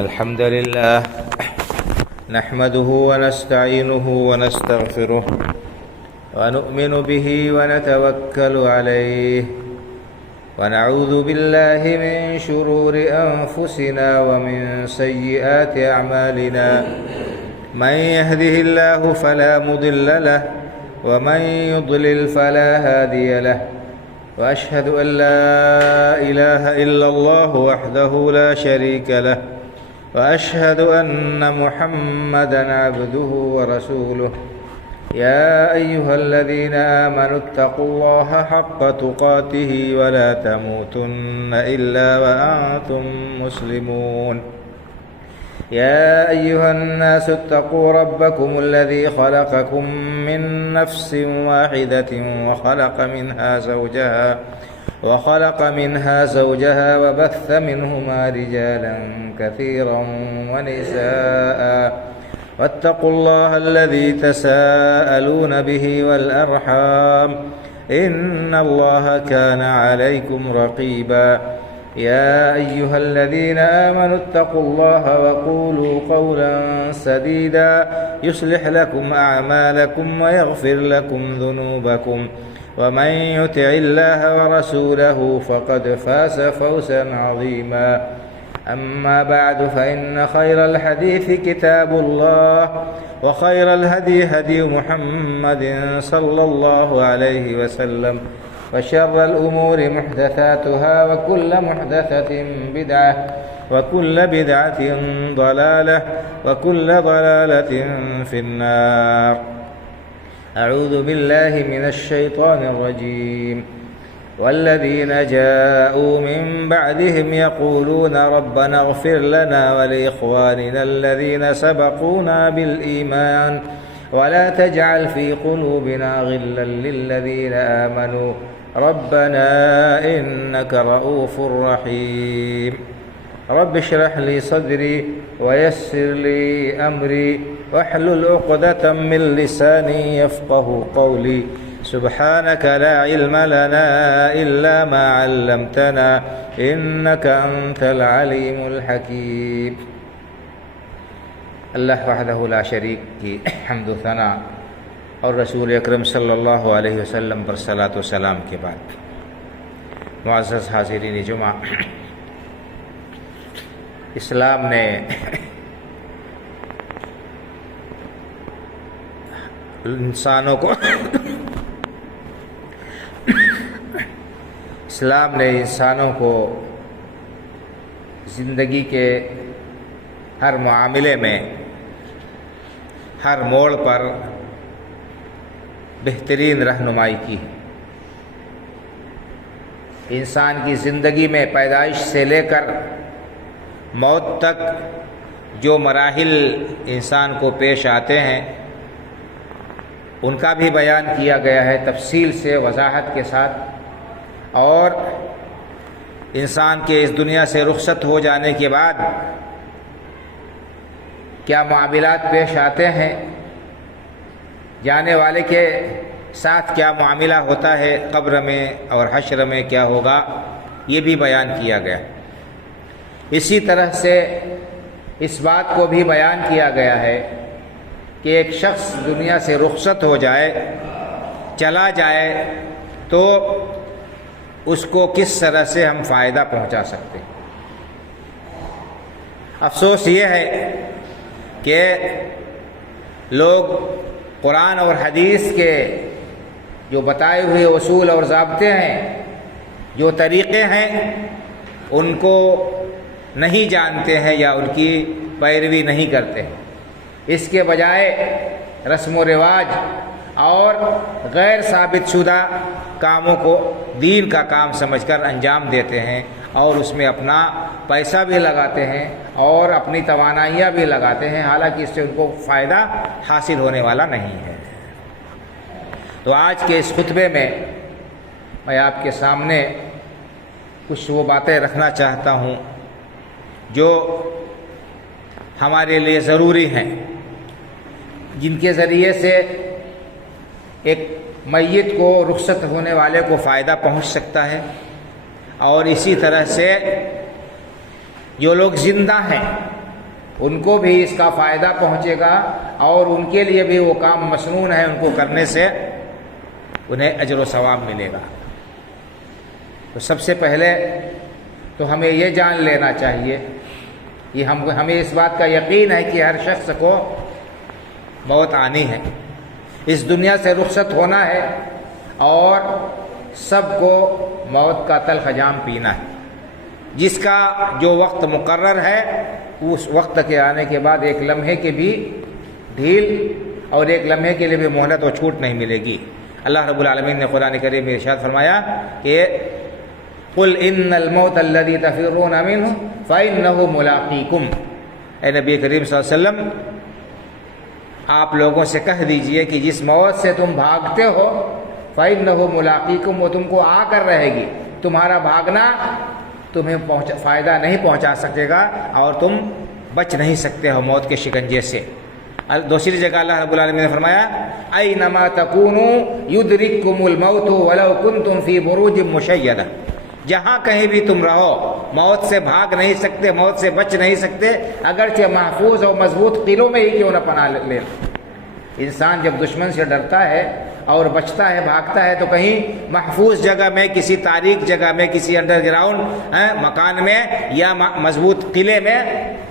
الحمد لله نحمده ونستعينه ونستغفره ونؤمن به ونتوكل عليه ونعوذ بالله من شرور أنفسنا ومن سيئات أعمالنا من يهده الله فلا مضل له ومن يضلل فلا هادي له وأشهد أن لا إله إلا الله وحده لا شريك له وأشهد أن محمدًا عبده ورسوله يا أيها الذين آمنوا اتقوا الله حق تقاته ولا تموتن إلا وأنتم مسلمون يا أيها الناس اتقوا ربكم الذي خلقكم من نفس واحدة وخلق منها زوجها وبث منهما رجالا كثيرا ونساء واتقوا الله الذي تساءلون به والأرحام إن الله كان عليكم رقيبا يا أيها الذين آمنوا اتقوا الله وقولوا قولا سديدا يصلح لكم أعمالكم ويغفر لكم ذنوبكم ومن يطع الله ورسوله فقد فاز فوزا عظيما أما بعد فإن خير الحديث كتاب الله وخير الهدي هدي محمد صلى الله عليه وسلم وشر الأمور محدثاتها وكل محدثة بدعة وكل بدعة ضلالة وكل ضلالة في النار أعوذ بالله من الشيطان الرجيم والذين جاءوا من بعدهم يقولون ربنا اغفر لنا ولإخواننا الذين سبقونا بالإيمان ولا تجعل في قلوبنا غلا للذين آمنوا ربنا إنك رؤوف رحيم رب اشرح لي صدري ويسر لي أمري واحلل عقدة من لساني يفقه قولي سبحانك لا علم لنا إلا ما علمتنا إنك أنت العليم الحكيم اللہ وحدہ لا شریک کی حمد و ثنا اور رسول اکرم صلی اللہ علیہ وسلم پر صلاۃ و سلام کے بعد معزز حاضرین جمعہ، اسلام نے انسانوں کو زندگی کے ہر معاملے میں، ہر موڑ پر بہترین رہنمائی کی۔ انسان کی زندگی میں پیدائش سے لے کر موت تک جو مراحل انسان کو پیش آتے ہیں ان کا بھی بیان کیا گیا ہے تفصیل سے، وضاحت کے ساتھ، اور انسان کے اس دنیا سے رخصت ہو جانے کے بعد کیا معاملات پیش آتے ہیں، جانے والے کے ساتھ کیا معاملہ ہوتا ہے، قبر میں اور حشر میں کیا ہوگا، یہ بھی بیان کیا گیا۔ اسی طرح سے اس بات کو بھی بیان کیا گیا ہے کہ ایک شخص دنیا سے رخصت ہو جائے، چلا جائے، تو اس کو کس طرح سے ہم فائدہ پہنچا سکتے ہیں۔ افسوس یہ ہے کہ لوگ قرآن اور حدیث کے جو بتائے ہوئے اصول اور ضابطے ہیں، جو طریقے ہیں، ان کو نہیں جانتے ہیں یا ان کی پیروی نہیں کرتے ہیں۔ اس کے بجائے رسم و رواج اور غیر ثابت شدہ کاموں کو دین کا کام سمجھ کر انجام دیتے ہیں، اور اس میں اپنا پیسہ بھی لگاتے ہیں اور اپنی توانائیاں بھی لگاتے ہیں، حالانکہ اس سے ان کو فائدہ حاصل ہونے والا نہیں ہے۔ تو آج کے اس خطبے میں میں آپ کے سامنے کچھ وہ باتیں رکھنا چاہتا ہوں جو ہمارے لیے ضروری ہیں، جن کے ذریعے سے ایک میت کو، رخصت ہونے والے کو فائدہ پہنچ سکتا ہے، اور اسی طرح سے جو لوگ زندہ ہیں ان کو بھی اس کا فائدہ پہنچے گا اور ان کے لیے بھی وہ کام مسنون ہے، ان کو کرنے سے انہیں اجر و ثواب ملے گا۔ تو سب سے پہلے تو ہمیں یہ جان لینا چاہیے، یہ ہمیں اس بات کا یقین ہے کہ ہر شخص کو موت آنی ہے، اس دنیا سے رخصت ہونا ہے، اور سب کو موت کا تلخ جام پینا ہے۔ جس کا جو وقت مقرر ہے اس وقت کے آنے کے بعد ایک لمحے کے بھی ڈھیل اور ایک لمحے کے لیے بھی مہلت اور چھوٹ نہیں ملے گی۔ اللہ رب العالمین نے قرآن کریم میں ارشاد فرمایا کہ قل ان الموت الذي تفرون منه فانه ملاقيكم، اے نبی کریم صلی اللہ علیہ وسلم آپ لوگوں سے کہہ دیجئے کہ جس موت سے تم بھاگتے ہو فانه ملاقيكم، وہ تم کو آ کر رہے گی، تمہارا بھاگنا تمہیں فائدہ نہیں پہنچا سکے گا اور تم بچ نہیں سکتے ہو موت کے شکنجے سے۔ دوسری جگہ اللہ رب العالمین نے فرمایا اینما تکونوا یدرککم الموت ولو کنتم فی بروج مشیدہ، جہاں کہیں بھی تم رہو موت سے بھاگ نہیں سکتے، موت سے بچ نہیں سکتے، اگرچہ محفوظ اور مضبوط قلعوں میں ہی کیوں نہ پناہ لے۔ انسان جب دشمن سے ڈرتا ہے اور بچتا ہے، بھاگتا ہے، تو کہیں محفوظ جگہ میں، کسی تاریک جگہ میں، کسی انڈر گراؤنڈ مکان میں یا مضبوط قلعے میں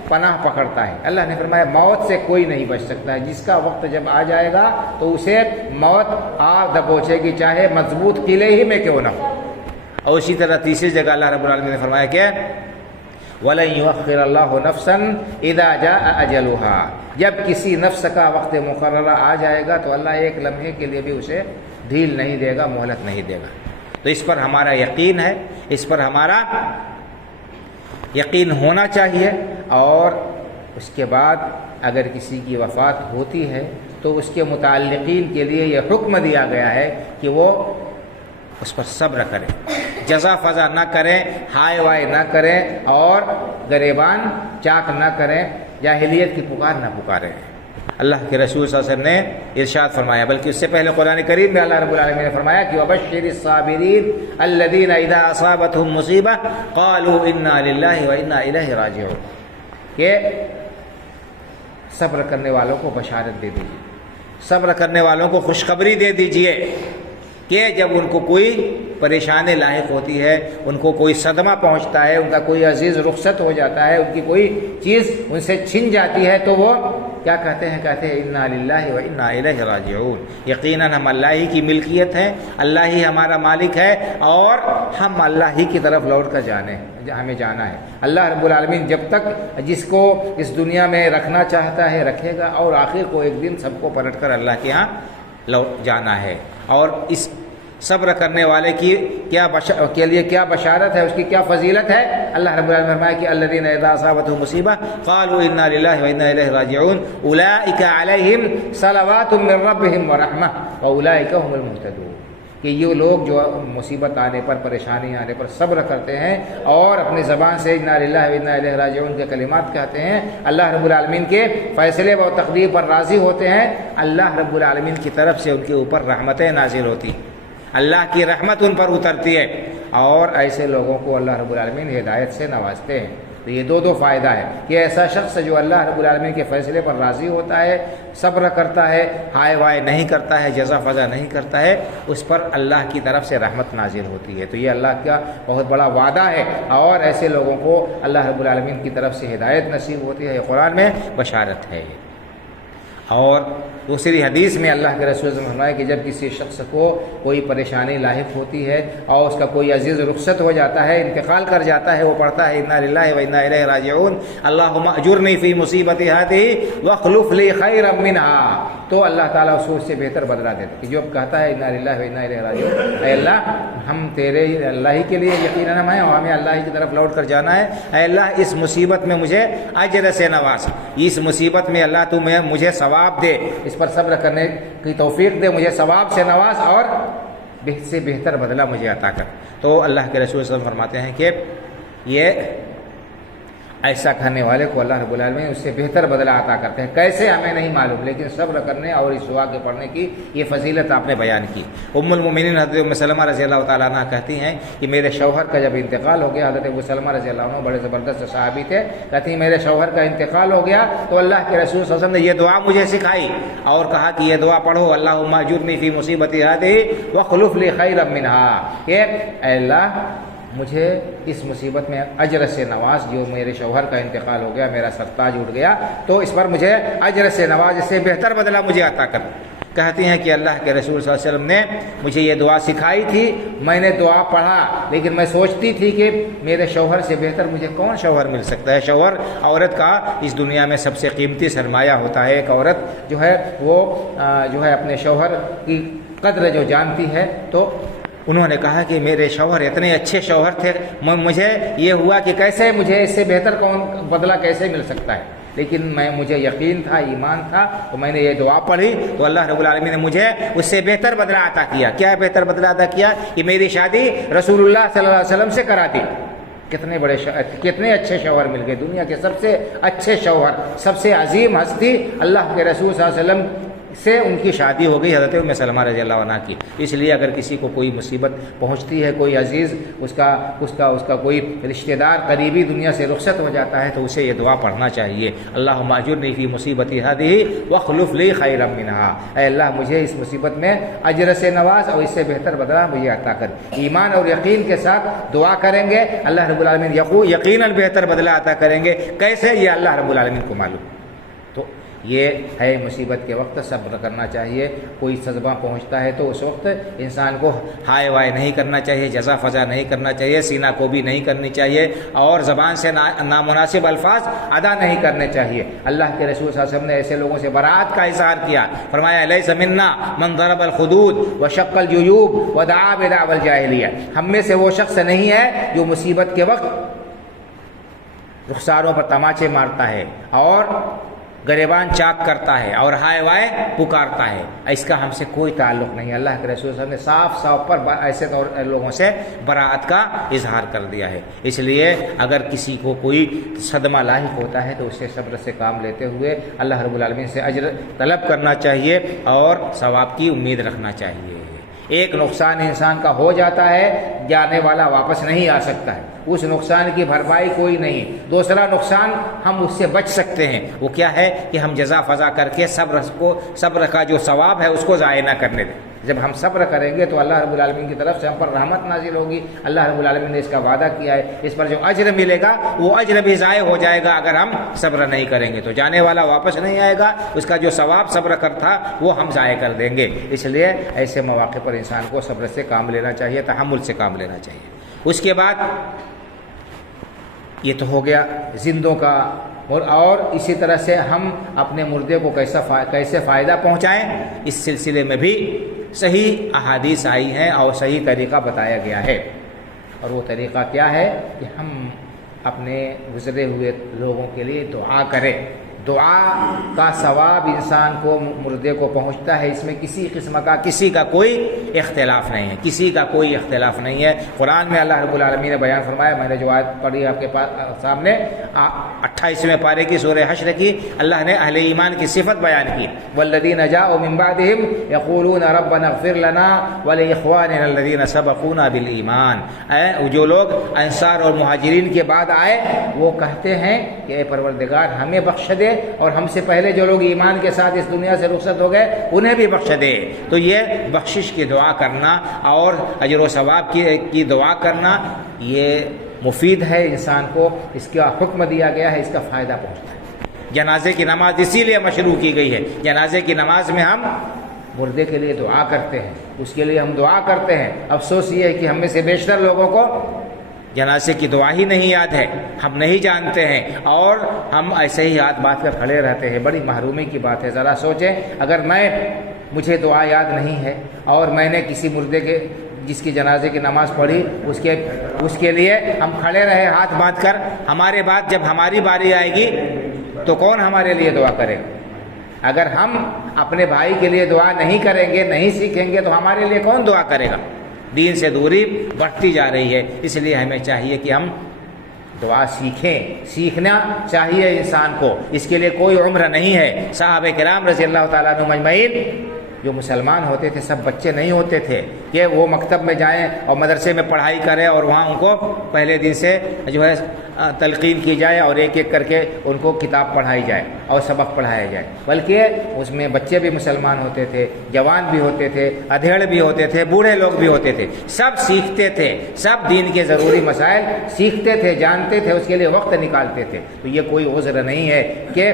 پناہ پکڑتا ہے۔ اللہ نے فرمایا موت سے کوئی نہیں بچ سکتا ہے، جس کا وقت جب آ جائے گا تو اسے موت آ دبوچے گی، چاہے مضبوط قلعے ہی میں کیوں نہ ہو۔ اور اسی طرح تیسری جگہ اللہ رب العالمین نے فرمایا کہ وَلَن يُؤَخِّرَ اللَّهُ نَفْسًا إِذَا جَاءَ أَجَلُهَا، جب کسی نفس کا وقت مقررہ آ جائے گا تو اللہ ایک لمحے کے لیے بھی اسے ڈھیل نہیں دے گا، مہلت نہیں دے گا۔ تو اس پر ہمارا یقین ہے، اس پر ہمارا یقین ہونا چاہیے، اور اس کے بعد اگر کسی کی وفات ہوتی ہے تو اس کے متعلقین کے لیے یہ حکم دیا گیا ہے کہ وہ اس پر صبر کریں، جزا فضا نہ کریں، ہائے وائے نہ کریں، اور گریبان چاک نہ کریں، جاہلیت کی پکار نہ پکاریں۔ اللہ کے رسول صلی اللہ علیہ وسلم نے ارشاد فرمایا، بلکہ اس سے پہلے قرآن کریم میں اللہ رب العالمین نے فرمایا کہ وَبَشِّرِ الصَّابِرِينَ الَّذِينَ إِذَا أَصَابَتْهُم مُّصِيبَةٌ قَالُوا إِنَّا لِلَّهِ وَإِنَّا إِلَيْهِ رَاجِعُونَ، کہ صبر کرنے والوں کو بشارت دے دیجیے، صبر کرنے والوں کو خوشخبری دے دیجیے کہ جب ان کو کوئی پریشانی لاحق ہوتی ہے، ان کو کوئی صدمہ پہنچتا ہے، ان کا کوئی عزیز رخصت ہو جاتا ہے، ان کی کوئی چیز ان سے چھن جاتی ہے، تو وہ کیا کہتے ہیں انا للہ و انا الیہ راجعون، یقیناً ہم اللہ ہی کی ملکیت ہیں، اللہ ہی ہمارا مالک ہے، اور ہم اللہ ہی کی طرف لوٹ کر ہمیں جانا ہے۔ اللہ رب العالمین جب تک جس کو اس دنیا میں رکھنا چاہتا ہے رکھے گا، اور آخر کو ایک دن سب کو پلٹ کر اللہ کے ہاں لوٹ جانا ہے۔ اور اس صبر کرنے والے کے لیے کیا بشارت ہے، اس کی کیا فضیلت ہے؟ اللہ رب العالمین نے فرمایا کہ الذین اذا اصابتهم مصیبہ قالوا انا للہ وانا الیہ راجعون اولئک علیہم صلوات من ربهم ورحمہ واولئک هم المہتدون، کہ یہ لوگ جو مصیبت آنے پر، پریشانی آنے پر صبر کرتے ہیں اور اپنی زبان سے انا للہ وانا الیہ راجعون کے کلمات کہتے ہیں، اللہ رب العالمین کے فیصلے و تقدیر پر راضی ہوتے ہیں، اللہ رب العالمین کی طرف سے ان کے اوپر رحمتیں نازل ہوتی ہیں، اللہ کی رحمت ان پر اترتی ہے، اور ایسے لوگوں کو اللہ رب العالمین ہدایت سے نوازتے ہیں۔ تو یہ دو فائدہ ہے کہ ایسا شخص جو اللہ رب العالمین کے فیصلے پر راضی ہوتا ہے، صبر کرتا ہے، ہائے وائے نہیں کرتا ہے، جزا فضا نہیں کرتا ہے، اس پر اللہ کی طرف سے رحمت نازل ہوتی ہے۔ تو یہ اللہ کا بہت بڑا وعدہ ہے، اور ایسے لوگوں کو اللہ رب العالمین کی طرف سے ہدایت نصیب ہوتی ہے، یہ قرآن میں بشارت ہے۔ اور دوسری حدیث میں اللہ کے رسول نے فرمایا کہ جب کسی شخص کو کوئی پریشانی لاحق ہوتی ہے اور اس کا کوئی عزیز رخصت ہو جاتا ہے، انتقال کر جاتا ہے، وہ پڑھتا ہے انا للہ و انا الیہ راجعون اللہم اجرنی فی مصیبتی ہذہ واخلف لی خیرا منہا، تو اللہ تعالیٰ اس سے بہتر بدلہ دیتا ہے۔ کہ جو کہتا ہے انا للہ و انا الیہ راجعون، اے اللہ ہم تیرے اللہ ہی کے لیے یقیناً ہم ہیں اور ہمیں اللہ ہی کی طرف لوٹ کر جانا ہے، اے اللہ اس مصیبت میں مجھے اجر سے نواز، اس مصیبت میں اللہ تو مجھے ثواب دے، اس پر صبر کرنے کی توفیق دے، مجھے ثواب سے نواز، اور سے بہتر بدلہ مجھے عطا کر۔ تو اللہ کے رسول صلی اللہ علیہ وسلم فرماتے ہیں کہ یہ ایسا کھانے والے کو اللہ رب العالمین اس سے بہتر بدلہ عطا کرتے ہیں. کیسے ہمیں نہیں معلوم، لیکن صبر کرنے اور اس دعا کے پڑھنے کی یہ فضیلت آپ نے بیان کی. ام المومنین حضرت ام سلمہ رضی اللہ تعالیٰ عنہ کہتی ہیں کہ میرے شوہر کا جب انتقال ہو گیا، حضرت ابو سلمہ رضی اللہ عنہ بڑے زبردست صحابی تھے، کہتی ہیں میرے شوہر کا انتقال ہو گیا تو اللہ کے رسول صلی اللہ علیہ وسلم نے یہ دعا مجھے سکھائی اور کہا کہ یہ دعا پڑھو، اللہم اجرنی فی مصیبتی ہذہ واخلف لی خیرا منہا، کہ اے اللہ مجھے اس مصیبت میں اجر سے نواز، جو میرے شوہر کا انتقال ہو گیا، میرا سرتاج اٹھ گیا، تو اس پر مجھے اجر سے نواز، اس سے بہتر بدلہ مجھے عطا کر. کہتی ہیں کہ اللہ کے رسول صلی اللہ علیہ وسلم نے مجھے یہ دعا سکھائی تھی، میں نے دعا پڑھا، لیکن میں سوچتی تھی کہ میرے شوہر سے بہتر مجھے کون شوہر مل سکتا ہے. شوہر عورت کا اس دنیا میں سب سے قیمتی سرمایہ ہوتا ہے. ایک عورت جو ہے وہ جو ہے اپنے شوہر کی قدر جو جانتی ہے، تو انہوں نے کہا کہ میرے شوہر اتنے اچھے شوہر تھے، مجھے یہ ہوا کہ کیسے مجھے اس سے بہتر کون بدلہ کیسے مل سکتا ہے، لیکن مجھے یقین تھا، ایمان تھا، تو میں نے یہ دعا پڑھی تو اللہ رب العالمین نے مجھے اس سے بہتر بدلہ عطا کیا. کیا بہتر بدلہ عطا کیا؟ کہ میری شادی رسول اللہ صلی اللہ علیہ وسلم سے کرا دی. کتنے اچھے شوہر مل گئے. دنیا کے سب سے اچھے شوہر، سب سے عظیم ہستی اللہ کے رسول صلی اللہ علیہ وسلم سے ان کی شادی ہو گئی، حضرت ام سلمہ رضی اللہ عنہ کی. اس لیے اگر کسی کو کوئی مصیبت پہنچتی ہے، کوئی عزیز اس کا کوئی رشتہ دار قریبی دنیا سے رخصت ہو جاتا ہے، تو اسے یہ دعا پڑھنا چاہیے، اللہم اجرنی فی مصیبتی ہذہ واخلف لی خیرا منہا، اے اللہ مجھے اس مصیبت میں اجر سے نواز اور اس سے بہتر بدلہ مجھے عطا کر. ایمان اور یقین کے ساتھ دعا کریں گے، اللہ رب العالمین یقیناً بہتر بدلہ عطا کریں گے. کیسے؟ یہ اللہ رب العالمین کو معلوم. تو یہ ہے مصیبت کے وقت صبر کرنا چاہیے. کوئی صدمہ پہنچتا ہے تو اس وقت انسان کو ہائے وائے نہیں کرنا چاہیے، جزا فضا نہیں کرنا چاہیے، سینہ کو بھی نہیں کرنی چاہیے، اور زبان سے نامناسب الفاظ ادا نہیں کرنے چاہیے. اللہ کے رسول صلی اللہ علیہ وسلم نے ایسے لوگوں سے برات کا اظہار کیا، فرمایا لیس منا من ضرب الخدود وشق الجیوب ودعا بدعوى الجاہلیہ، ہم میں سے وہ شخص نہیں ہے جو مصیبت کے وقت رخساروں پر تماچے مارتا ہے اور گریبان چاک کرتا ہے اور ہائے وائے پکارتا ہے. اس کا ہم سے کوئی تعلق نہیں. اللہ کے رسول صلی اللہ علیہ وسلم نے صاف صاف پر ایسے لوگوں سے براءت کا اظہار کر دیا ہے. اس لیے اگر کسی کو کوئی صدمہ لاحق ہوتا ہے تو اسے صبر سے کام لیتے ہوئے اللہ رب العالمین سے اجر طلب کرنا چاہیے اور ثواب کی امید رکھنا چاہیے. ایک نقصان انسان کا ہو جاتا ہے، جانے والا واپس نہیں آ سکتا ہے، اس نقصان کی بھرپائی کوئی نہیں. دوسرا نقصان ہم اس سے بچ سکتے ہیں، وہ کیا ہے کہ ہم جزا فضا کر کے صبر کا جو ثواب ہے اس کو ضائع نہ کرنے دیں. جب ہم صبر کریں گے تو اللہ رب العالمین کی طرف سے ہم پر رحمت نازل ہوگی. اللہ رب العالمین نے اس کا وعدہ کیا ہے، اس پر جو اجر ملے گا وہ اجر بھی ضائع ہو جائے گا. اگر ہم صبر نہیں کریں گے تو جانے والا واپس نہیں آئے گا، اس کا جو ثواب صبر کر تھا وہ ہم ضائع کر دیں گے. اس لیے ایسے مواقع پر انسان کو صبر سے کام لینا چاہیے، تحمل سے کام لینا چاہیے. اس کے بعد یہ تو ہو گیا زندوں کا، اور اسی طرح سے ہم اپنے مردے کو کیسے فائدہ پہنچائیں، اس سلسلے میں بھی صحیح احادیث آئی ہیں اور صحیح طریقہ بتایا گیا ہے. اور وہ طریقہ کیا ہے کہ ہم اپنے گزرے ہوئے لوگوں کے لیے دعا کریں. دعا کا ثواب انسان کو مردے کو پہنچتا ہے. اس میں کسی قسم کا کسی کا کوئی اختلاف نہیں ہے، کسی کا کوئی اختلاف نہیں ہے. قرآن میں اللہ رب العالمین نے بیان فرمایا، میں نے جو آیت پڑھی آپ کے سامنے 28ویں پارے کی سورہ حشر کی، اللہ نے اہل ایمان کی صفت بیان کی. والذین جاءوا من بعدهم یقولون ربنا اغفر لنا ولاخواننا الذین سبقونا بالایمان. جو لوگ انصار اور مہاجرین کے بعد آئے وہ کہتے ہیں کہ اے پروردگار ہمیں بخش دے اور ہم سے پہلے جو لوگ ایمان کے ساتھ اس دنیا سے رخصت ہو گئے انہیں بھی بخش دے. تو یہ بخشش کی دعا کرنا اور اجر و ثواب کی دعا کرنا یہ مفید ہے انسان کو. اس کا حکم دیا گیا ہے، اس کا فائدہ پہنچتا ہے. جنازے کی نماز اسی لیے مشروع کی گئی ہے. جنازے کی نماز میں ہم مردے کے لیے دعا کرتے ہیں، اس کے لیے ہم دعا کرتے ہیں. افسوس یہ ہے کہ ہم میں سے بیشتر لوگوں کو جنازے کی دعا ہی نہیں یاد ہے، ہم نہیں جانتے ہیں اور ہم ایسے ہی ہاتھ باندھ کر کھڑے رہتے ہیں. بڑی محرومی کی بات ہے. ذرا سوچیں، اگر مجھے دعا یاد نہیں ہے اور میں نے کسی مردے کے جس کی جنازے کی نماز پڑھی اس کے لیے ہم کھڑے رہے ہاتھ باندھ کر، ہمارے بعد جب ہماری باری آئے گی تو کون ہمارے لیے دعا کرے گا؟ اگر ہم اپنے بھائی کے لیے دعا نہیں کریں گے، نہیں سیکھیں گے تو ہمارے لیے کون دعا کرے گا؟ دین سے دوری بڑھتی جا رہی ہے. اس لیے ہمیں چاہیے کہ ہم دعا سیکھیں، سیکھنا چاہیے انسان کو، اس کے لیے کوئی عمر نہیں ہے۔ صحابہ کرام رضی اللہ تعالیٰ عنہم اجمعین جو مسلمان ہوتے تھے سب بچے نہیں ہوتے تھے کہ وہ مکتب میں جائیں اور مدرسے میں پڑھائی کریں اور وہاں ان کو پہلے دن سے جو ہے تلقین کی جائے اور ایک ایک کر کے ان کو کتاب پڑھائی جائے اور سبق پڑھایا جائے، بلکہ اس میں بچے بھی مسلمان ہوتے تھے، جوان بھی ہوتے تھے، ادھیڑ بھی ہوتے تھے، بوڑھے لوگ بھی ہوتے تھے، سب سیکھتے تھے، سب دین کے ضروری مسائل سیکھتے تھے، جانتے تھے، اس کے لیے وقت نکالتے تھے۔ تو یہ کوئی عذر نہیں ہے کہ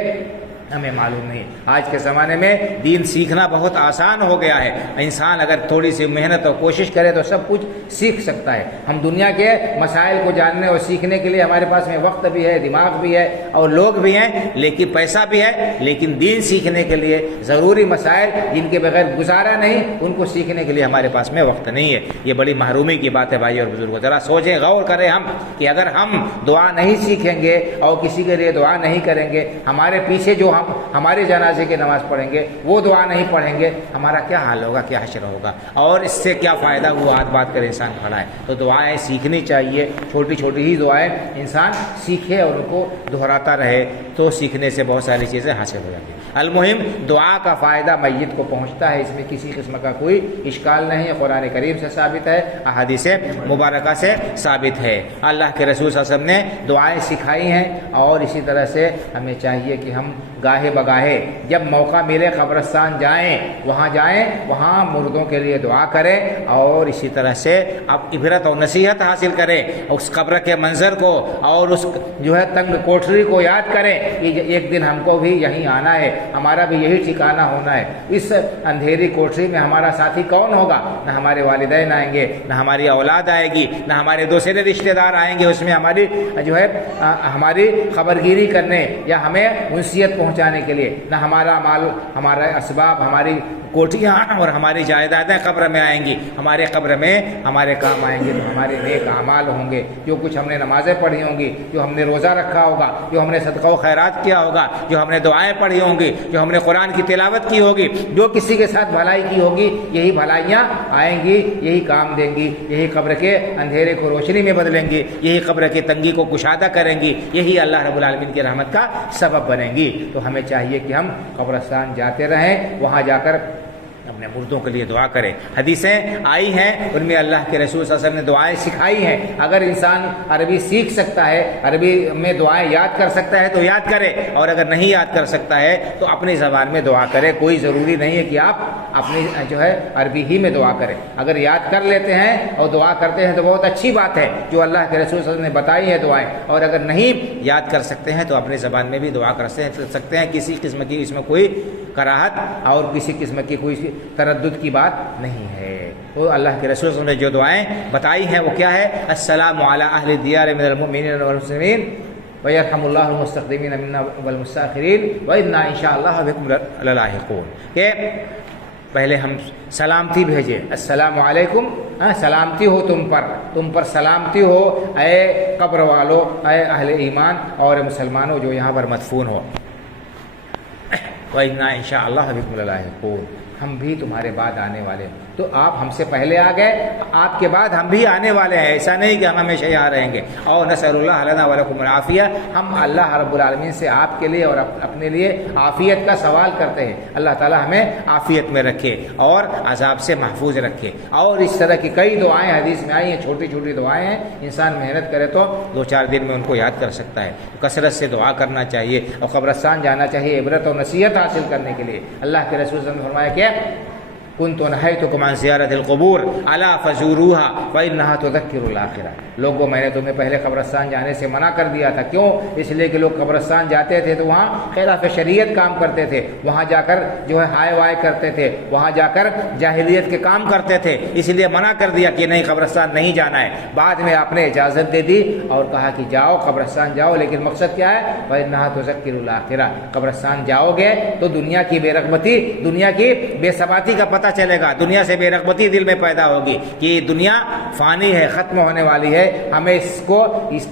ہمیں معلوم نہیں۔ آج کے زمانے میں دین سیکھنا بہت آسان ہو گیا ہے، انسان اگر تھوڑی سی محنت اور کوشش کرے تو سب کچھ سیکھ سکتا ہے۔ ہم دنیا کے مسائل کو جاننے اور سیکھنے کے لیے ہمارے پاس میں وقت بھی ہے، دماغ بھی ہے اور لوگ بھی ہیں، لیکن پیسہ بھی ہے، لیکن دین سیکھنے کے لیے ضروری مسائل جن کے بغیر گزارا نہیں، ان کو سیکھنے کے لیے ہمارے پاس میں وقت نہیں ہے۔ یہ بڑی محرومی کی بات ہے بھائی اور بزرگوں، ذرا سوچیں، غور کریں ہم کہ اگر ہم دعا نہیں سیکھیں گے اور کسی کے لیے دعا نہیں کریں گے، ہمارے پیچھے جو ہمارے جنازے کی نماز پڑھیں گے وہ دعا نہیں پڑھیں گے، ہمارا کیا حال ہوگا، کیا حشر ہوگا، اور اس سے کیا فائدہ وہ آج بات کرے انسان کھڑا ہے۔ تو دعائیں سیکھنی چاہیے، چھوٹی چھوٹی ہی دعائیں انسان سیکھے اور ان کو دہراتا رہے تو سیکھنے سے بہت ساری چیزیں حاصل ہو جاتی ہیں۔ المہم دعا کا فائدہ میت کو پہنچتا ہے، اس میں کسی قسم کا کوئی اشکال نہیں ہے، قرآن کریم سے ثابت ہے، احادیث مبارکہ سے ثابت ہے، اللہ کے رسول صلی اللہ علیہ وسلم نے دعائیں سکھائی ہیں۔ اور اسی طرح سے ہمیں چاہیے کہ ہم گاہے بگاہے جب موقع ملے قبرستان جائیں، وہاں مردوں کے لیے دعا کریں، اور اسی طرح سے اب عبرت اور نصیحت حاصل کریں، اس قبر کے منظر کو اور اس جو ہے تنگ کوٹھری کو یاد کریں کہ ایک دن ہم کو بھی یہیں آنا ہے، ہمارا بھی یہی ٹھکانہ ہونا ہے۔ اس اندھیری کوٹھری میں ہمارا ساتھی کون ہوگا؟ نہ ہمارے والدین آئیں گے، نہ ہماری اولاد آئے گی، نہ ہمارے دوسرے رشتہ دار آئیں گے، اس میں ہماری جو ہے ہماری خبرگیری کرنے یا ہمیں انسیت پہنچانے کے لیے، نہ ہمارا مال، ہمارا اسباب، ہماری کوٹھیاں اور ہماری جائیدادیں قبر میں آئیں گی، ہمارے قبر میں ہمارے کام آئیں گے، تو ہمارے نیک اعمال ہوں گے، جو کچھ ہم نے نمازیں پڑھی ہوں گی، جو ہم نے روزہ رکھا ہوگا، جو ہم نے صدقہ و خیرات کیا ہوگا، جو ہم نے دعائیں پڑھی ہوں گی، جو ہم نے قرآن کی تلاوت کی ہوگی، جو کسی کے ساتھ بھلائی کی ہوگی، یہی بھلائیاں آئیں گی، یہی کام دیں گی، یہی قبر کے اندھیرے کو روشنی میں بدلیں گی، یہی قبر کی تنگی کو کشادہ کریں گی، یہی اللہ رب العالمین کی رحمت کا سبب بنیں گی۔ تو ہمیں چاہیے کہ ہم قبرستان جاتے رہیں، وہاں جا کر اپنے مردوں کے لیے دعا کریں۔ حدیثیں آئی ہیں، ان میں اللہ کے رسول صلی اللہ علیہ وسلم نے دعائیں سکھائی ہیں۔ اگر انسان عربی سیکھ سکتا ہے، عربی میں دعائیں یاد کر سکتا ہے تو یاد کرے، اور اگر نہیں یاد کر سکتا ہے تو اپنی زبان میں دعا کرے۔ کوئی ضروری نہیں ہے کہ آپ اپنی جو ہے عربی ہی میں دعا کریں۔ اگر یاد کر لیتے ہیں اور دعا کرتے ہیں تو بہت اچھی بات ہے، جو اللہ کے رسول صلی اللہ علیہ وسلم نے بتائی ہے دعائیں، اور اگر نہیں یاد کر سکتے ہیں تو اپنی زبان میں بھی دعا کر سکتے ہیں۔ کسی قسم کی اس میں کوئی کراہت اور کسی قسم کی کوئی تردد کی بات نہیں ہے۔ تو اللہ کے رسول صلی اللہ علیہ وسلم نے جو دعائیں بتائی ہیں وہ کیا ہے؟ السلام علی اہل الدیار من المؤمنین والمسلمین ویرحم اللہ المستقدمین منا والمستاخرین وانا ان شاء اللہ بکم للاحقون، کہ پہلے ہم سلامتی بھیجیں، السلام علیکم، سلامتی ہو تم پر سلامتی ہو اے قبر والو، اے اہل ایمان اور مسلمانوں جو یہاں پر مدفون ہو، وَإِنَّا إِنْ شَاءَ اللَّهُ بِكُمْ لَلَاحِقُونَ، ہم بھی تمہارے بعد آنے والے ہیں۔ تو آپ ہم سے پہلے آ گئے، آپ کے بعد ہم بھی آنے والے ہیں، ایسا نہیں کہ ہم ہمیشہ یہاں رہیں گے۔ اور نسأل اللہ لنا ولکم العافیہ، ہم اللہ رب العالمین سے آپ کے لیے اور اپنے لیے عافیت کا سوال کرتے ہیں۔ اللہ تعالی ہمیں عافیت میں رکھے اور عذاب سے محفوظ رکھے۔ اور اس طرح کی کئی دعائیں حدیث میں آئی ہیں، چھوٹی چھوٹی دعائیں ہیں، انسان محنت کرے تو 2-4 دن میں ان کو یاد کر سکتا ہے۔ کثرت سے دعا کرنا چاہیے اور قبرستان جانا چاہیے عبرت اور نصیحت حاصل کرنے کے لیے۔ اللہ کے رسول صلی اللہ علیہ وسلم نے فرمایا کہ كنت نهيتكم عن زيارة القبور الا فزوروها فإنها تذكر الآخرة، لوگوں میں نے تمہیں پہلے قبرستان جانے سے منع کر دیا تھا۔ کیوں؟ اس لیے کہ لوگ قبرستان جاتے تھے تو وہاں خلاف شریعت کام کرتے تھے، وہاں جا کر جو ہے ہائے وائے کرتے تھے، وہاں جا کر جاہلیت کے کام کرتے تھے، اس لیے منع کر دیا کہ نہیں قبرستان نہیں جانا ہے۔ بعد میں آپ نے اجازت دے دی اور کہا کہ جاؤ قبرستان جاؤ، لیکن مقصد کیا ہے؟ فإنها تذكر الآخرة، قبرستان جاؤ گے تو دنیا کی بے رغبتی، دنیا کی بے ثباتی کا پتہ پتہ چلے گا، دنیا سے بے رغبتی دل میں پیدا ہوگی کہ دنیا فانی ہے، ختم ہونے والی ہے، ہمیں اس کو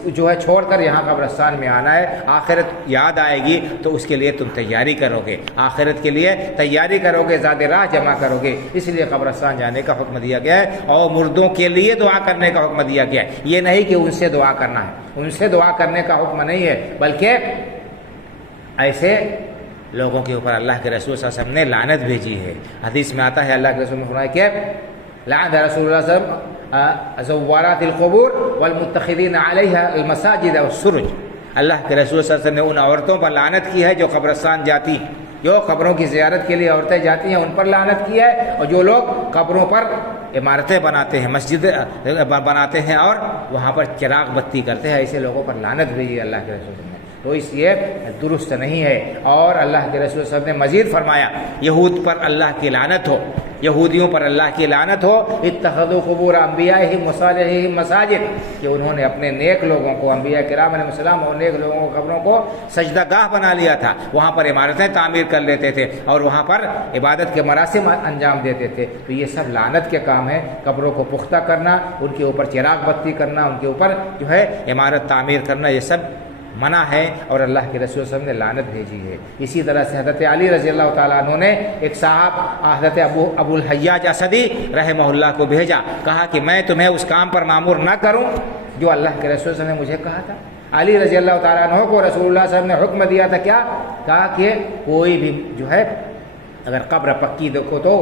جو ہے چھوڑ کر یہاں قبرستان میں آنا ہے، آخرت یاد آئے گی تو اس کے لیے تم تیاری کرو گے، آخرت کے لیے تیاری کرو گے، زاد راہ جمع کرو گے، اس لیے قبرستان جانے کا حکم دیا گیا ہے اور مردوں کے لیے دعا کرنے کا حکم دیا گیا ہے۔ یہ نہیں کہ ان سے دعا کرنا ہے، ان سے دعا کرنے کا حکم نہیں ہے، بلکہ ایسے لوگوں کے اوپر اللہ کے رسول صلی اللہ علیہ وسلم نے لعنت بھیجی ہے۔ حدیث میں آتا ہے اللہ کے رسول نے فرمایا کہ لعن رسول اللہ صلی اللہ علیہ وسلم زوارات القبور والمتخذین علیہا المساجد والسرج، اللہ کے رسول صلی اللہ علیہ وسلم نے ان عورتوں پر لعنت کی ہے جو قبرستان جاتی، جو قبروں کی زیارت کے لیے عورتیں جاتی ہیں، ان پر لعنت کی ہے، اور جو لوگ قبروں پر عمارتیں بناتے ہیں، مسجد بناتے ہیں اور وہاں پر چراغ بتی کرتے ہیں، ایسے لوگوں پر لعنت بھیجی اللہ کے رسول نے، تو اس لیے درست نہیں ہے۔ اور اللہ کے رسول صلی اللہ علیہ وسلم نے مزید فرمایا یہود پر اللہ کی لعنت ہو، یہودیوں پر اللہ کی لعنت ہو، اتخذوا قبور انبیائہم وصالحیہم مساجد، کہ انہوں نے اپنے نیک لوگوں کو، انبیاء کرام علیہ السلام اور نیک لوگوں کو قبروں کو سجدہ گاہ بنا لیا تھا، وہاں پر عمارتیں تعمیر کر لیتے تھے اور وہاں پر عبادت کے مراسم انجام دیتے تھے، تو یہ سب لعنت کے کام ہے۔ قبروں کو پختہ کرنا، ان کے اوپر چراغ بتی کرنا، ان کے اوپر جو ہے عمارت تعمیر کرنا، یہ سب منع ہے اور اللہ کے رسول صلی اللہ علیہ وسلم نے لعنت بھیجی ہے۔ اسی طرح سے حضرت علی رضی اللہ تعالیٰ عنہ نے ایک صاحب حضرت ابو الحیاج اسدی رحمہ اللہ کو بھیجا، کہا کہ میں تمہیں اس کام پر مامور نہ کروں جو اللہ کے رسول صلی اللہ علیہ وسلم نے مجھے کہا تھا۔ علی رضی اللہ تعالیٰ عنہ کو رسول اللہ صلی اللہ علیہ وسلم نے حکم دیا تھا، کیا کہا کہ کوئی بھی جو ہے اگر قبر پکی دیکھو تو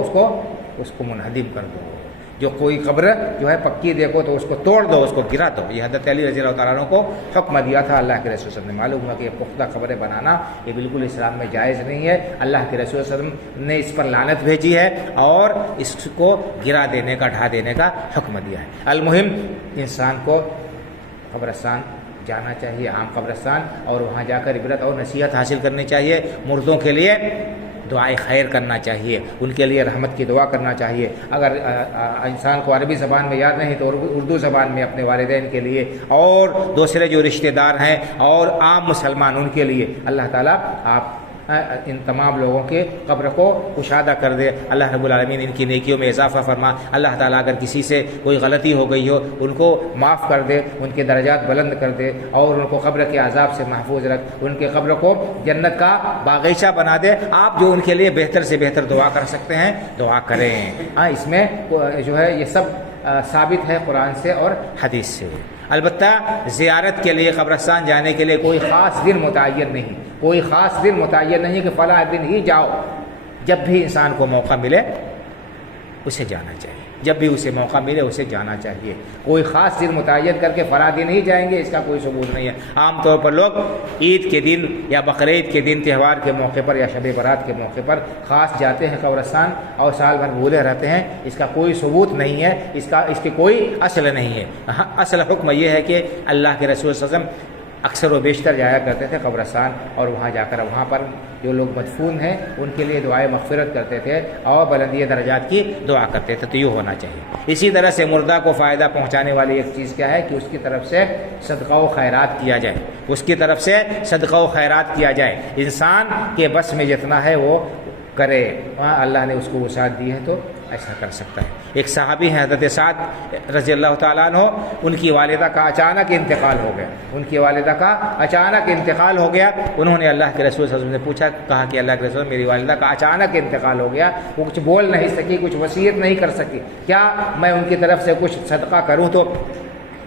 اس کو منہدم کر دو، جو کوئی قبر جو ہے پکی دیکھو تو اس کو توڑ دو، اس کو گرا دو۔ یہ حضرت علی رضی اللہ تعالیٰ عنہ کو حکم دیا تھا اللہ کے رسول صلی اللہ علیہ وسلم نے۔ معلوم ہوا کہ یہ پختہ قبریں بنانا یہ بالکل اسلام میں جائز نہیں ہے، اللہ کے رسول صلی اللہ علیہ وسلم نے اس پر لعنت بھیجی ہے اور اس کو گرا دینے کا، ڈھا دینے کا حکم دیا ہے۔ المہم انسان کو قبرستان جانا چاہیے، عام قبرستان، اور وہاں جا کر عبرت اور نصیحت حاصل کرنی چاہیے، مردوں کے لیے دعائے خیر کرنا چاہیے، ان کے لیے رحمت کی دعا کرنا چاہیے۔ اگر انسان کو عربی زبان میں یاد نہیں تو اردو زبان میں اپنے والدین کے لیے اور دوسرے جو رشتہ دار ہیں اور عام مسلمان ان کے لیے اللہ تعالیٰ آپ ان تمام لوگوں کے قبر کو کشادہ کر دے، اللہ رب العالمین ان کی نیکیوں میں اضافہ فرما، اللہ تعالیٰ اگر کسی سے کوئی غلطی ہو گئی ہو ان کو معاف کر دے، ان کے درجات بلند کر دے اور ان کو قبر کے عذاب سے محفوظ رکھ، ان کے قبر کو جنت کا باغیچہ بنا دے۔ آپ جو ان کے لیے بہتر سے بہتر دعا کر سکتے ہیں دعا کریں۔ اس میں جو ہے یہ سب ثابت ہے قرآن سے اور حدیث سے۔ البتہ زیارت کے لیے، قبرستان جانے کے لیے کوئی خاص دن متعین نہیں، کوئی خاص دن متعین نہیں کہ فلاں دن ہی جاؤ، جب بھی انسان کو موقع ملے اسے جانا چاہیے، جب بھی اسے موقع ملے اسے جانا چاہیے۔ کوئی خاص دن متعین کر کے فلاں دن ہی جائیں گے اس کا کوئی ثبوت نہیں ہے۔ عام طور پر لوگ عید کے دن یا بقرعید کے دن، تہوار کے موقع پر یا شب برات کے موقع پر خاص جاتے ہیں قبرستان اور سال بھر بھولے رہتے ہیں، اس کا کوئی ثبوت نہیں ہے، اس کی کوئی اصل نہیں ہے۔ اصل حکم یہ ہے کہ اللہ کے رسول صلی اللہ علیہ وسلم اکثر و بیشتر جایا کرتے تھے قبرستان اور وہاں جا کر وہاں پر جو لوگ مدفون ہیں ان کے لیے دعائے مغفرت کرتے تھے اور بلندی درجات کی دعا کرتے تھے، تو یہ ہونا چاہیے۔ اسی طرح سے مردہ کو فائدہ پہنچانے والی ایک چیز کیا ہے کہ اس کی طرف سے صدقہ و خیرات کیا جائے، اس کی طرف سے صدقہ و خیرات کیا جائے، انسان کے بس میں جتنا ہے وہ کرے، وہاں اللہ نے اس کو وسعت دی ہے تو ایسا کر سکتا ہے۔ ایک صحابی ہیں حضرت سعد رضی اللہ تعالیٰ عنہ، ان کی والدہ کا اچانک انتقال ہو گیا، ان کی والدہ کا اچانک انتقال ہو گیا۔ انہوں نے اللہ کے رسول صلی اللہ علیہ وسلم سے پوچھا، کہا کہ اللہ کے رسول میری والدہ کا اچانک انتقال ہو گیا، وہ کچھ بول نہیں سکی، کچھ وصیت نہیں کر سکی، کیا میں ان کی طرف سے کچھ صدقہ کروں تو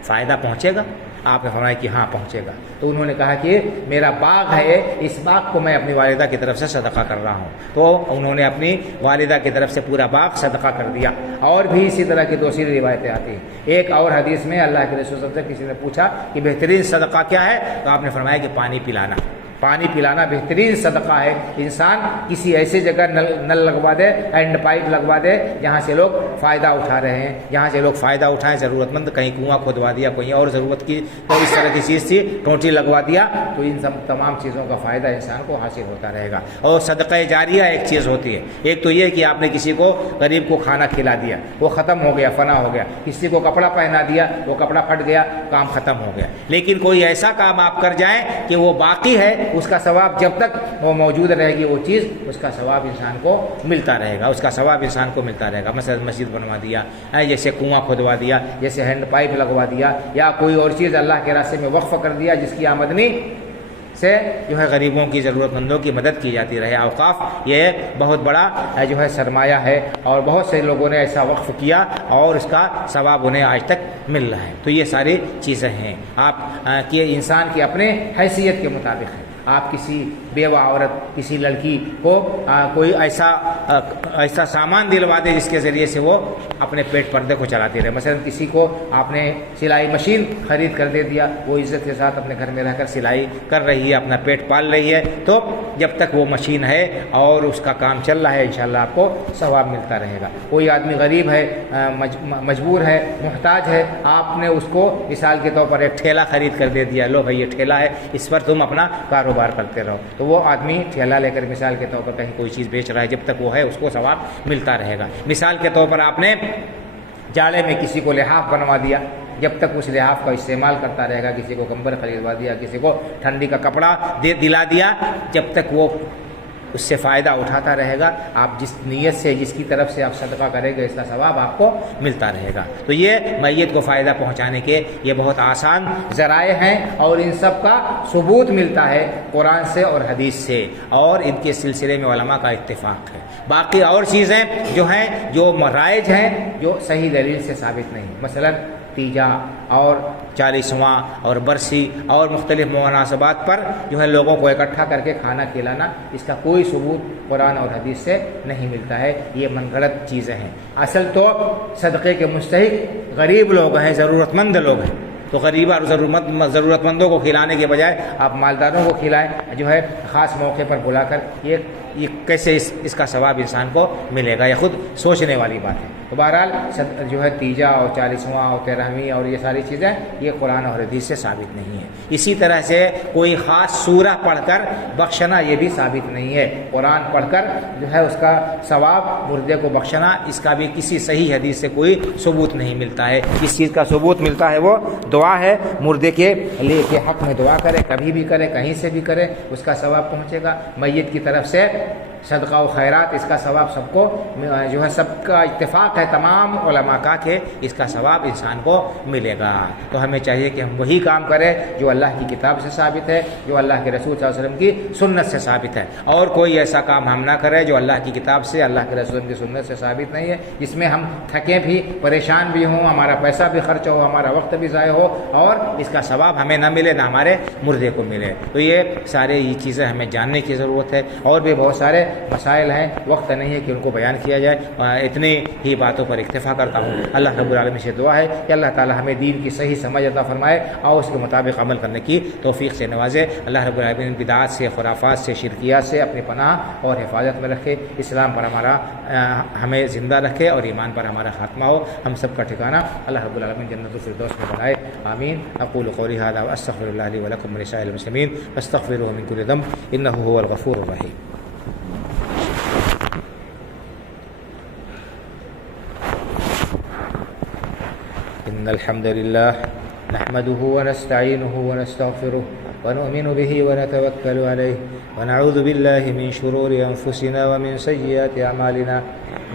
فائدہ پہنچے گا؟ آپ نے فرمایا کہ ہاں پہنچے گا۔ تو انہوں نے کہا کہ میرا باغ ہے، اس باغ کو میں اپنی والدہ کی طرف سے صدقہ کر رہا ہوں، تو انہوں نے اپنی والدہ کی طرف سے پورا باغ صدقہ کر دیا۔ اور بھی اسی طرح کی دوسری روایتیں آتی ہیں۔ ایک اور حدیث میں اللہ کے رسول صلی اللہ علیہ وسلم سے کسی نے پوچھا کہ بہترین صدقہ کیا ہے، تو آپ نے فرمایا کہ پانی پلانا، پانی پلانا بہترین صدقہ ہے۔ انسان کسی ایسی جگہ نل لگوا دے، ہینڈ پائپ لگوا دے جہاں سے لوگ فائدہ اٹھا رہے ہیں، جہاں سے لوگ فائدہ اٹھائیں، ضرورت مند کہیں کنواں کھودوا دیا، کہیں اور ضرورت کی کوئی اس طرح کی چیز تھی ٹونٹی لگوا دیا، تو ان سب تمام چیزوں کا فائدہ انسان کو حاصل ہوتا رہے گا۔ اور صدقہ جاریہ ایک چیز ہوتی ہے، ایک تو یہ کہ آپ نے کسی کو غریب کو کھانا کھلا دیا، وہ ختم ہو گیا، فنا ہو گیا، کسی کو کپڑا پہنا دیا، وہ کپڑا پھٹ گیا، کام ختم ہو گیا۔ لیکن کوئی ایسا کام آپ کر جائیں کہ وہ باقی ہے اس کا ثواب جب تک وہ موجود رہے گی وہ چیز، اس کا ثواب انسان کو ملتا رہے گا، اس کا ثواب انسان کو ملتا رہے گا۔ مثلا مسجد بنوا دیا، جیسے کنواں کھودوا دیا، جیسے ہینڈ پائپ لگوا دیا، یا کوئی اور چیز اللہ کے راستے میں وقف کر دیا جس کی آمدنی سے جو ہے غریبوں کی، ضرورت مندوں کی مدد کی جاتی رہے۔ اوقاف یہ بہت بڑا جو ہے سرمایہ ہے، اور بہت سے لوگوں نے ایسا وقف کیا اور اس کا ثواب انہیں آج تک مل رہا ہے۔ تو یہ ساری چیزیں ہیں آپ کہ انسان کی اپنے حیثیت کے مطابق ہے۔ آپ کسی بیوہ عورت، کسی لڑکی کو کوئی ایسا سامان دلوا دے جس کے ذریعے سے وہ اپنے پیٹ پردے کو چلاتی رہے۔ مثلا کسی کو آپ نے سلائی مشین خرید کر دے دیا، وہ عزت کے ساتھ اپنے گھر میں رہ کر سلائی کر رہی ہے، اپنا پیٹ پال رہی ہے، تو جب تک وہ مشین ہے اور اس کا کام چل رہا ہے انشاءاللہ آپ کو ثواب ملتا رہے گا۔ کوئی آدمی غریب ہے، مجبور ہے، محتاج ہے، آپ نے اس کو مثال کے طور پر ایک ٹھیلا خرید کر دے دیا، لو بھائی یہ ٹھیلا ہے، اس پر تم اپنا کاروبار کرتے رہو، تو وہ آدمی ٹھیلا لے کر مثال کے طور پر کہیں کوئی چیز بیچ رہا ہے، جب تک وہ ہے اس کو ثواب ملتا رہے گا۔ مثال کے طور پر آپ نے جالے میں کسی کو لحاف بنوا دیا، جب تک اس لحاف کا استعمال کرتا رہے گا، کسی کو کمبل خریدوا دیا، کسی کو ٹھنڈی کا کپڑا دلا دیا، جب تک وہ اس سے فائدہ اٹھاتا رہے گا، آپ جس نیت سے، جس کی طرف سے آپ صدقہ کریں گے، اس کا ثواب آپ کو ملتا رہے گا۔ تو یہ میت کو فائدہ پہنچانے کے یہ بہت آسان ذرائع ہیں، اور ان سب کا ثبوت ملتا ہے قرآن سے اور حدیث سے، اور ان کے سلسلے میں علماء کا اتفاق ہے۔ باقی اور چیزیں جو ہیں، جو رائج ہیں، جو صحیح دلیل سے ثابت نہیں، مثلا تیجا اور 40واں اور برسی اور مختلف مناسبات پر جو ہے لوگوں کو اکٹھا کر کے کھانا کھلانا، اس کا کوئی ثبوت قرآن اور حدیث سے نہیں ملتا ہے، یہ من گھڑت چیزیں ہیں۔ اصل تو صدقے کے مستحق غریب لوگ ہیں، ضرورت مند لوگ ہیں، تو غریب اور ضرورت مندوں کو کھلانے کے بجائے آپ مالداروں کو کھلائیں، جو ہے خاص موقع پر بلا کر، یہ کیسے اس کا ثواب انسان کو ملے گا، یہ خود سوچنے والی بات ہے۔ تو بہرحال جو ہے تیجا اور 40واں اور 13ویں اور یہ ساری چیزیں یہ قرآن اور حدیث سے ثابت نہیں ہے۔ اسی طرح سے کوئی خاص سورہ پڑھ کر بخشنا یہ بھی ثابت نہیں ہے۔ قرآن پڑھ کر جو ہے اس کا ثواب مردے کو بخشنا، اس کا بھی کسی صحیح حدیث سے کوئی ثبوت نہیں ملتا ہے۔ اس چیز کا ثبوت ملتا ہے وہ دعا ہے، مردے کے لیے کے حق میں دعا کرے، کبھی بھی کرے، کہیں سے بھی کرے، اس کا ثواب پہنچے گا۔ میت کی طرف سے صدقہ و خیرات، اس کا ثواب سب کو جو ہے سب کا اتفاق ہے تمام علماء کا کہ اس کا ثواب انسان کو ملے گا۔ تو ہمیں چاہیے کہ ہم وہی کام کریں جو اللہ کی کتاب سے ثابت ہے، جو اللہ کے رسول صلی اللہ علیہ وسلم کی سنت سے ثابت ہے، اور کوئی ایسا کام ہم نہ کریں جو اللہ کی کتاب سے، اللہ کے رسول کی سنت سے ثابت نہیں ہے، جس میں ہم تھکیں بھی، پریشان بھی ہوں، ہمارا پیسہ بھی خرچ ہو، ہمارا وقت بھی ضائع ہو، اور اس کا ثواب ہمیں نہ ملے، نہ ہمارے مردے کو ملے۔ تو یہ سارے یہ چیزیں ہمیں جاننے کی ضرورت ہے، اور بھی بہت سارے مسائل ہیں، وقت نہیں ہے کہ ان کو بیان کیا جائے، اتنی ہی باتوں پر اکتفا کرتا ہوں۔ اللہ رب العالمین سے دعا ہے کہ اللہ تعالی ہمیں دین کی صحیح سمجھ عطا فرمائے اور اس کے مطابق عمل کرنے کی توفیق سے نوازے۔ اللہ رب العالمین بدعات سے، خرافات سے، شرکیات سے اپنی پناہ اور حفاظت میں رکھے، اسلام پر ہمیں زندہ رکھے، اور ایمان پر ہمارا خاتمہ ہو، ہم سب کا ٹھکانہ اللہ رب العالمین جنت الفردوس میں بنائے، آمین۔ اقول قولی ھذا واستغفر اللہ لی ولکم ولسائر المسلمین فاستغفروه من كل ذنب انه هو الغفور الرحیم۔ إن الحمد لله نحمده ونستعينه ونستغفره ونؤمن به ونتوكل عليه ونعوذ بالله من شرور أنفسنا ومن سيئات أعمالنا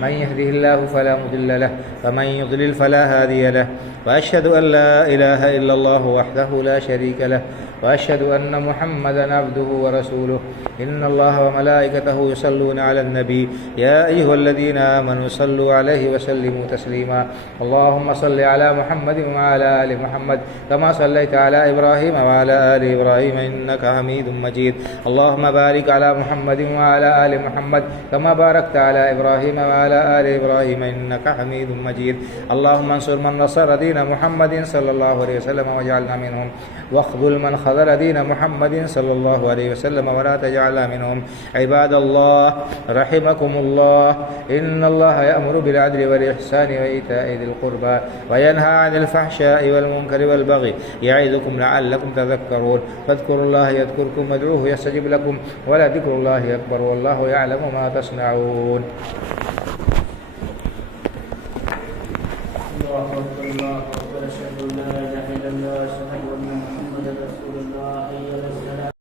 من يهده الله فلا مضل له ومن يضلل فلا هادي له وأشهد أن لا إله إلا الله وحده لا شريك له وأشهد أن محمدا عبده ورسوله إن الله وملائكته يصلون على النبي يا أيها الذين آمنوا صلوا عليه وسلموا تسليما اللهم صل على محمد وعلى آل محمد كما صليت على إبراهيم وعلى آل إبراهيم إنك حميد مجيد اللهم بارك على محمد وعلى آل محمد كما باركت على إبراهيم وعلى آل إبراهيم إنك حميد مجيد اللهم انصر من نصر دين محمد صلى الله عليه وسلم واجعلنا منهم واخذل من خذل دين محمد صلى الله عليه وسلم ولا تجعلنا منهم عباد الله رحمكم الله إن الله يأمر بالعدل والإحسان وإيتاء ذي القربى وينهى عن الفحشاء والمنكر والبغي يعظكم لعلكم تذكرون فاذكروا الله يذكركم وادعوه يستجب لكم ولذكر الله أكبر والله يعلم ما تصنعون الله أكبر الله أكبر أشهد أن لا إله إلا الله أشهد أن محمدا رسول الله حي على الصلاة